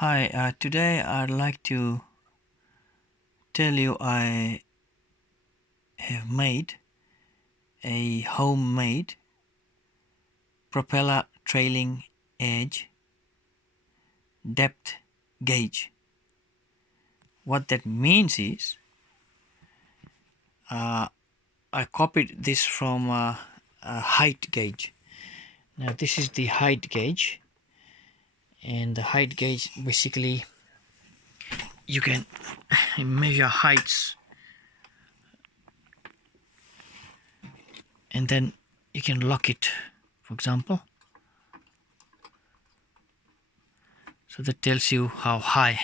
Hi, today I'd like to tell you I have made a homemade propeller trailing edge depth gauge. What that means is I copied this from a height gauge. Now this is the height gauge, and the height gauge basically you can measure heights and then you can lock it, for example. So that tells you how high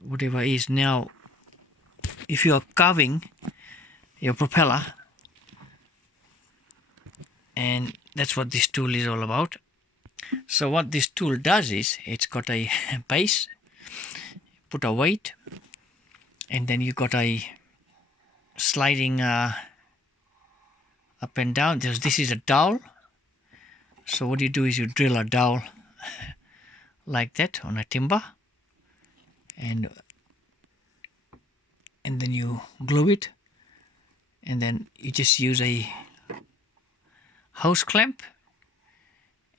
whatever is. Now if you are carving your propeller, and that's what this tool is all about. So what this tool does is it's got a base, put a weight, and then you got a sliding up and down. This is a dowel. So what you do is you drill a dowel like that on a timber, and then you glue it, and then you just use a hose clamp,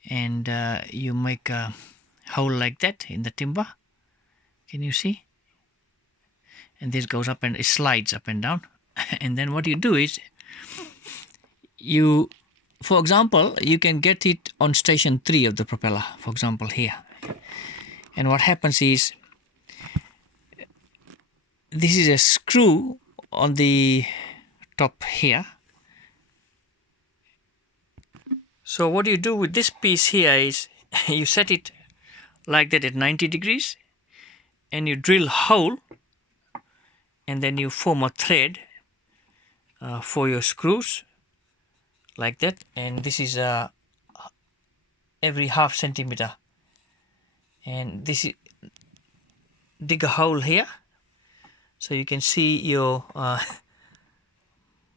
and you make a hole like that in the timber. Can you see? And this goes up and it slides up and down. And then what you do is you, for example, you can get it on station 3 of the propeller, for example here. And what happens is this is a screw on the top here. So what you do with this piece here is you set it like that at 90 degrees, and you drill a hole, and then you form a thread for your screws like that. And this is every half centimeter, and this is dig a hole here so you can see your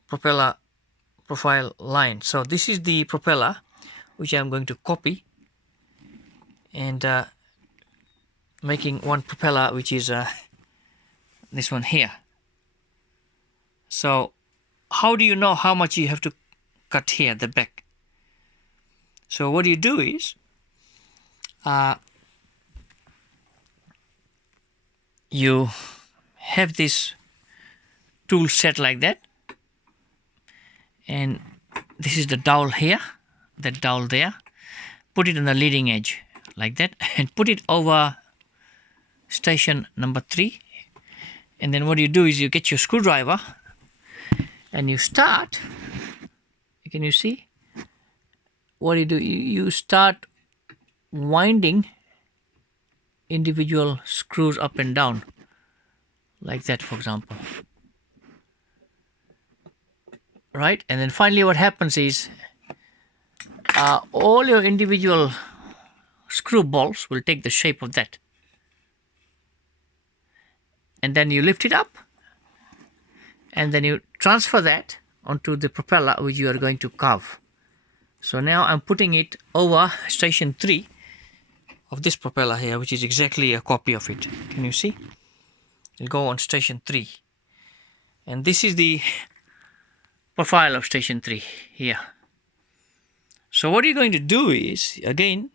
propeller profile line. So this is the propeller which I'm going to copy, and making one propeller which is this one here. So how do you know how much you have to cut here, the back? So what you do is you have this tool set like that, and this is the dowel here, that dowel there. Put it on the leading edge like that, and put it over station number 3. And then what you do is you get your screwdriver and you start. Can you see? What you do, you start winding individual screws up and down like that, for example, right? And then finally what happens is all your individual screw bolts will take the shape of that, and then you lift it up, and then you transfer that onto the propeller which you are going to carve. So now I'm putting it over station 3 of this propeller here, which is exactly a copy of it. Can you see? It'll go on station 3, and this is the profile of station 3 here. So what you're going to do is, again,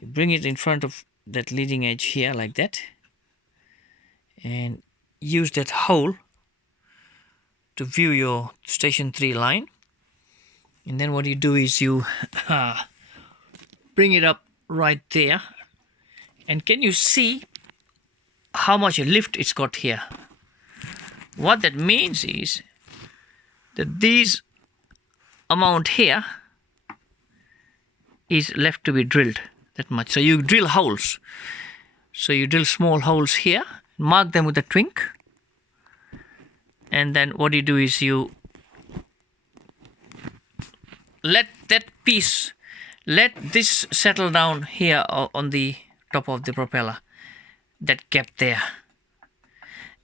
you bring it in front of that leading edge here like that, and use that hole to view your station 3 line. And then what you do is you bring it up right there, and can you see how much lift it's got here? What that means is that this amount here is left to be drilled, that much. So you drill holes. So you drill small holes here, mark them with a twink, and then what you do is you let that piece, let this settle down here on the top of the propeller, that gap there.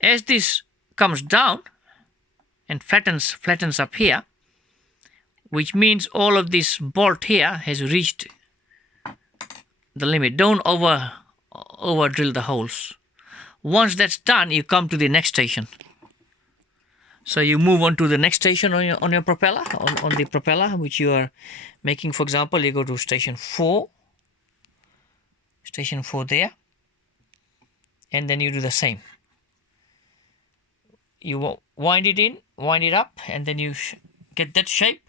As this comes down and flattens up here, which means all of this bolt here has reached the limit. Don't over drill the holes. Once that's done, you come to the next station. So you move on to the next station on your propeller, on the propeller which you are making. For example, you go to station 4 there, and then you do the same. You wind it in, wind it up, and then you get that shape,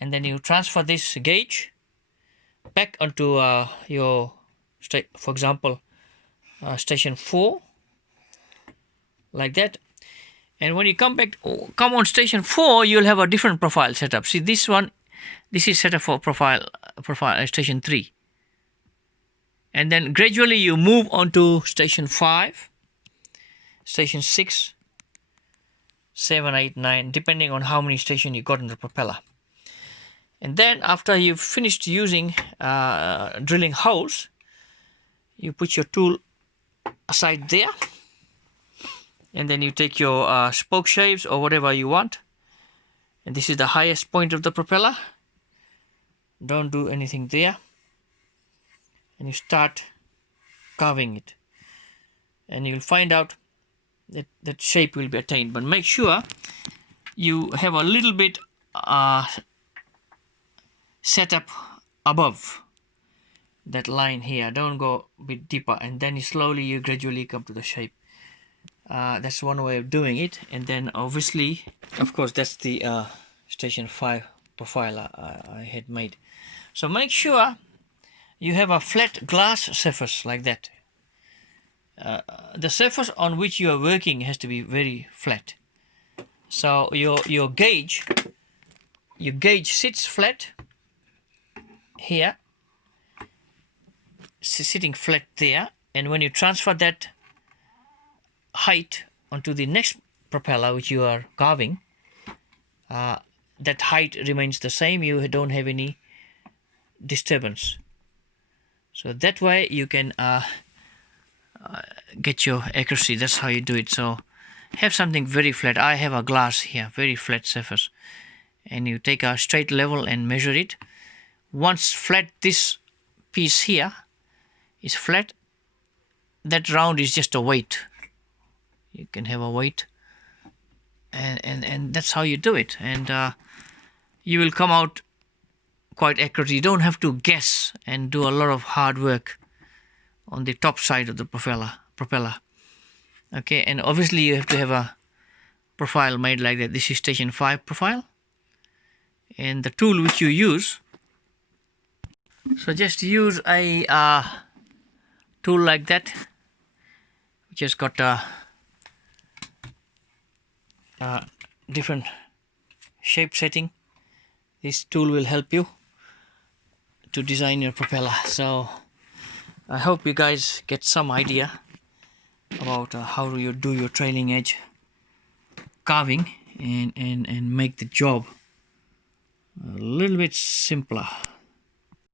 and then you transfer this gauge back onto your for example station 4, like that. And when you come on station 4, you'll have a different profile setup. See, this is set up for profile station 3, and then gradually you move on to station 5, station 6, 7, 8, 9, depending on how many stations you got in the propeller. And then after you've finished using drilling holes, you put your tool aside there, and then you take your spoke shaves or whatever you want, and this is the highest point of the propeller. Don't do anything there, and you start carving it, and you'll find out that shape will be attained. But make sure you have a little bit set up above that line here. Don't go a bit deeper, and then you gradually come to the shape. That's one way of doing it. And then obviously, of course, that's the station 5 profile I had made. So make sure you have a flat glass surface like that. The surface on which you are working has to be very flat. So your gauge sits flat here, sitting flat there, and when you transfer that height onto the next propeller which you are carving, that height remains the same. You don't have any disturbance. So that way you can get your accuracy. That's how you do it. So have something very flat. I have a glass here, very flat surface, and you take a straight level and measure it. Once flat, this piece here is flat, that round is just a weight. You can have a weight, and that's how you do it, and you will come out quite accurate. You don't have to guess and do a lot of hard work on the top side of the propeller. Okay, and obviously you have to have a profile made like that. This is station 5 profile, and the tool which you use, so just use a tool like that, which has got a different shape setting. This tool will help you to design your propeller. So I hope you guys get some idea about how do you do your trailing edge carving and make the job a little bit simpler.